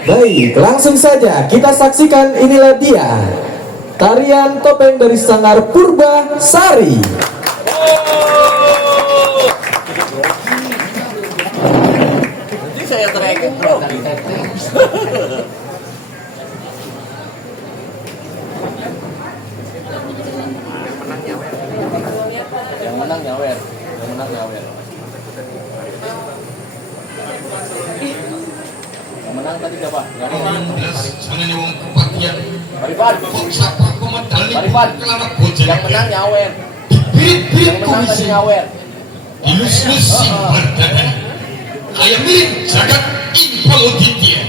Baik, langsung saja kita saksikan, inilah dia tarian topeng dari Sanggar Purba Sari. Nanti saya teriakin bro. Yang menang nyawer. Yang menang tadi siapa? Paripan. Yang menang nyawer. Yang menang tadi nyawer. Ilus-ilus berdana ayam mirip jagat impaloditya.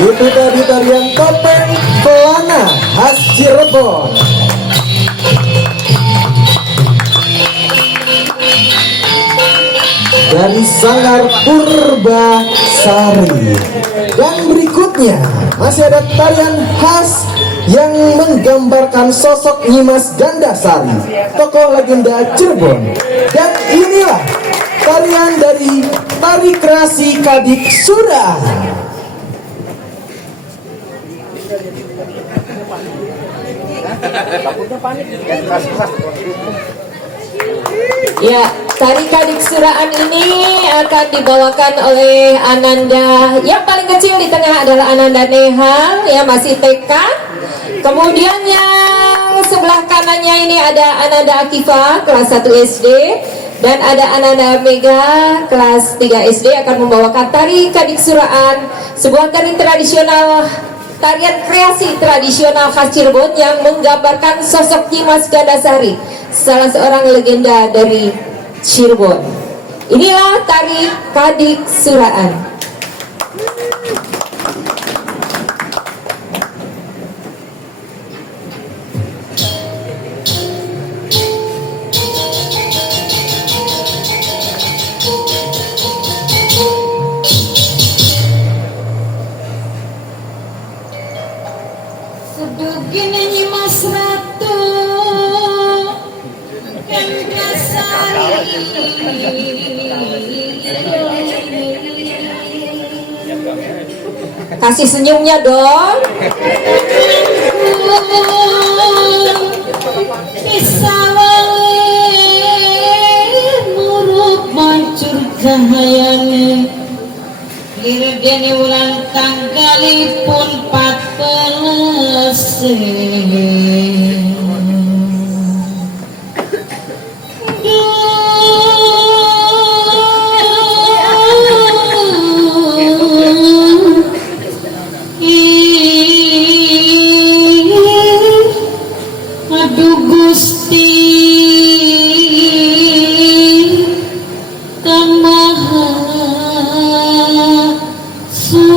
Itu tadi tarian topeng pelana khas Cirebon. Dari Sanggar Purba Sari. Dan berikutnya masih ada tarian khas yang menggambarkan sosok Nyimas Gandasari, tokoh legenda Cirebon. Dan inilah tarian dari tari kreasi Kadik Sura. Ya, tari Kadik Suraan ini akan dibawakan oleh Ananda. Yang paling kecil di tengah adalah Ananda Neha, yang masih TK. Kemudian yang sebelah kanannya ini ada Ananda Akifa, kelas 1 SD. Dan ada Ananda Mega, kelas 3 SD, akan membawakan tari Kadik Suraan, sebuah tari tradisional, tarian kreasi tradisional khas Cirebon yang menggambarkan sosok Nyimas Gandasari, salah seorang legenda dari Cirebon. Inilah tari Kadik Suraan. Sedugina Nyimas Ratu Gandasari, Kasih senyumnya dong. Pisawale muruk mancur cahayane, Lirgene ulang tanggalipun 14. Aduh Gusti Kang Maha Suci.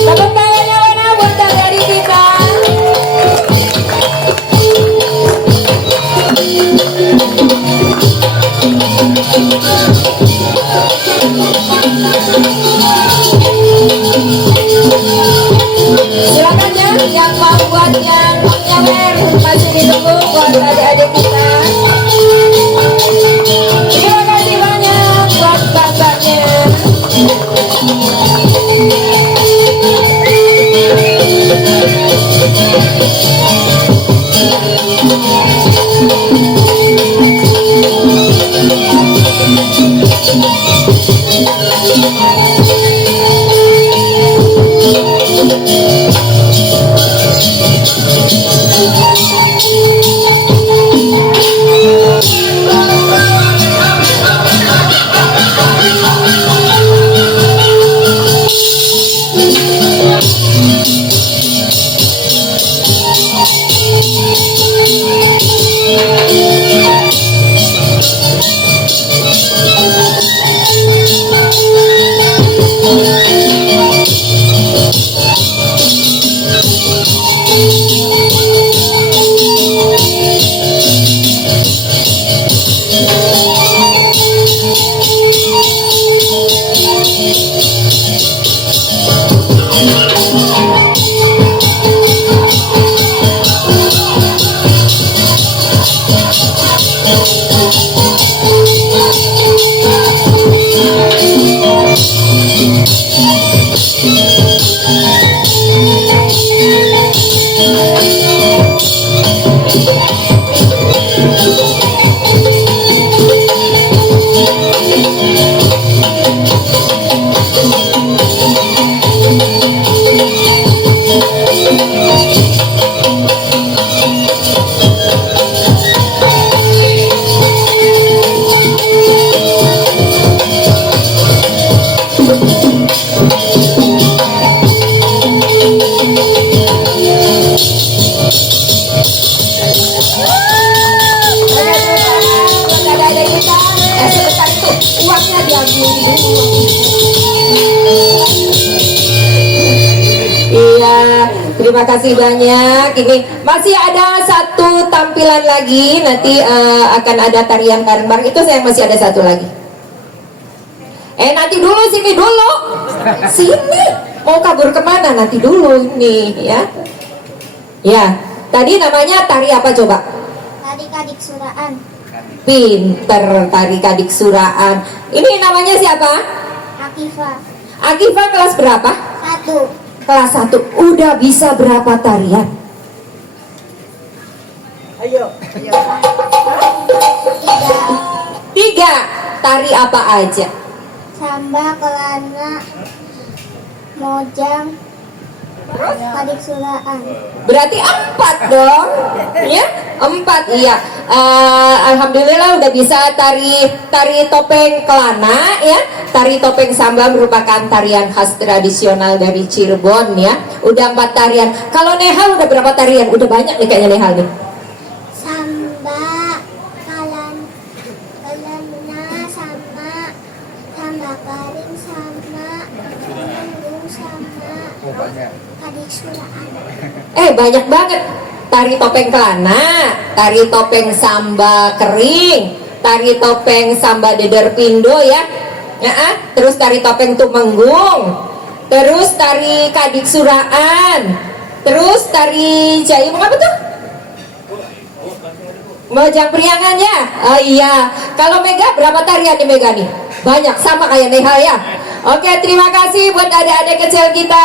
Tepuk tangannya mana buat dari kita. Silakan ya, yang mau buat yang nyawer masih ditunggu buat adik-adik kita. Terima kasih banyak buat bapaknya. Uangnya diambil dulu. Iya, terima kasih banyak. Ini masih ada satu tampilan lagi. Nanti akan ada tarian bareng-bareng. Itu saya masih ada satu lagi. Nanti dulu, sini dulu. Sini. Mau kabur kemana? Nanti dulu nih ya. Ya, tadi namanya tari apa coba? Tari Kadiksuraan. Pinter, tari Kadiksuraan. Ini namanya siapa? Akifah. Akifah kelas berapa? 1. Kelas 1. Udah bisa berapa tarian? Ayo. 3. Tari apa aja? Samba, kelana, mojang, Kadiksuraan. Berarti 4 dong, ya? 4, iya. Alhamdulillah udah bisa tari topeng Kelana, ya. Tari topeng Samba merupakan tarian khas tradisional dari Cirebon, ya. Udah 4 tarian. Kalau Nehal udah berapa tarian? Udah banyak nih kayaknya Nehal nih. Samba, kalana, sama, samba karing, sama, mendung, sama, kadiksuraan. Banyak banget. Tari topeng Kelana, tari topeng Samba kering, tari topeng Samba Dederpindo, ya. Terus tari topeng Tumenggung, terus tari Kadiksuraan, terus tari Jaimong apa tuh? Mojang Priangan, ya. Oh iya. Kalau Mega berapa tarian nih Mega nih? Banyak, sama kayak Neha, ya. Oke, terima kasih buat adik-adik kecil kita.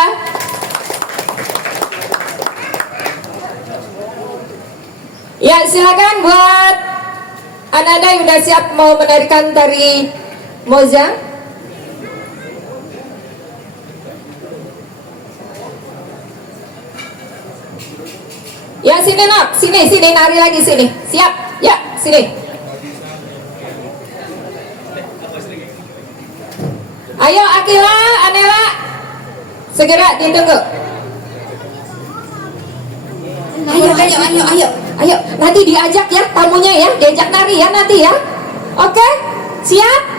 Ya, silakan buat anak-anak yang udah siap mau menarikan tari mojang. Ya, sini nak, sini nari lagi sini. Siap? Ya, sini. Ayo Akila, Anela, segera ditunggu. Ayo, nanti diajak ya tamunya ya, diajak nari ya nanti ya. Oke, siap?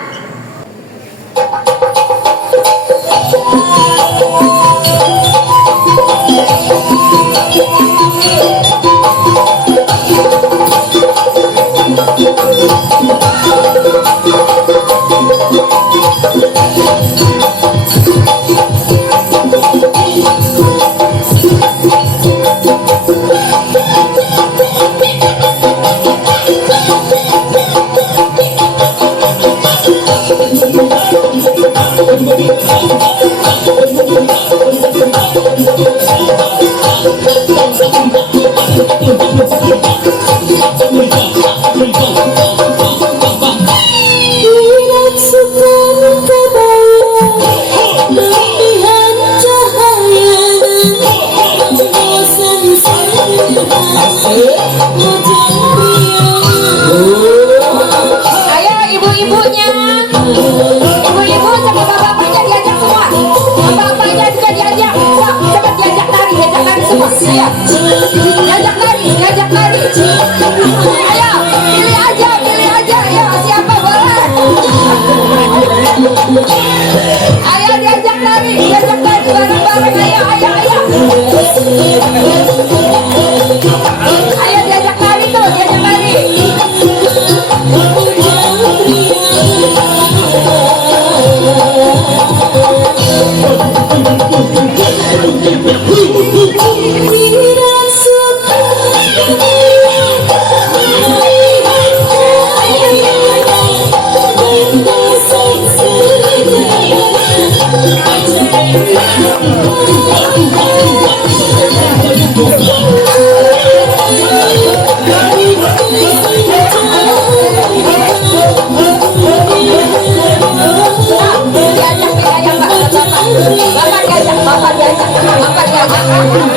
Ayo ibu-ibunya, ibu-ibu sama bapak-bapaknya diajak semua, bapak-bapaknya juga diajak, cepat diajak nari semua, ayo, diajak nari, ayo, pilih aja, ayo, siapa boleh, ayo diajak nari bareng-bareng, ayo, ayo diajak nari tuh, diajak nari.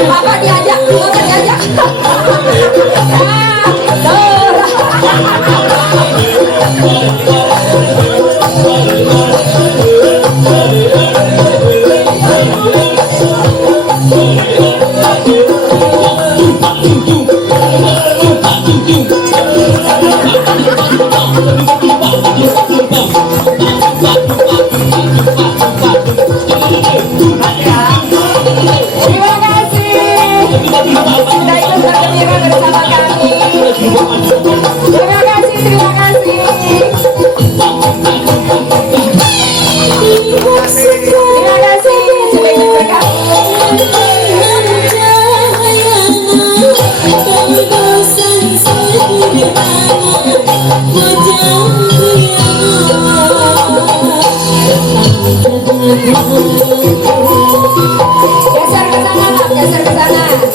Bapak diajak. Terima kasih sudah ikut bergembira bersama kami. Terima kasih. Terima kasih sudah ikut geser ke sana. Terima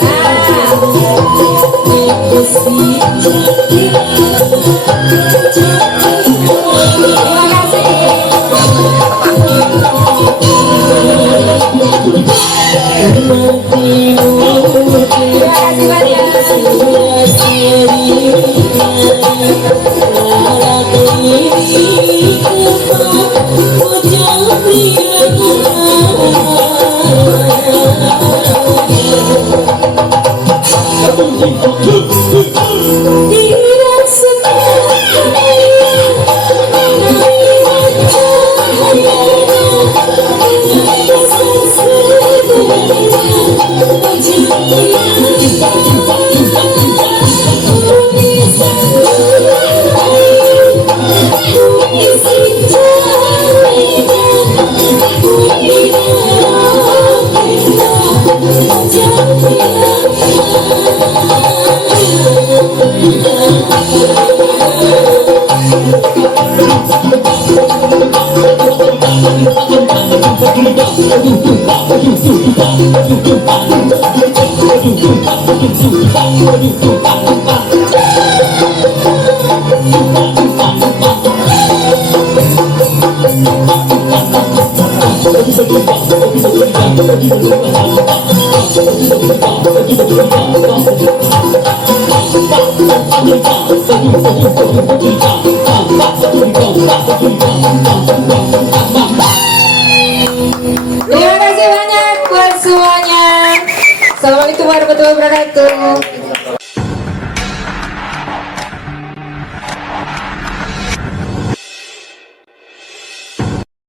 kasih. Terima kasih banyak buat semuanya. Assalamualaikum warahmatullahi wabarakatuh.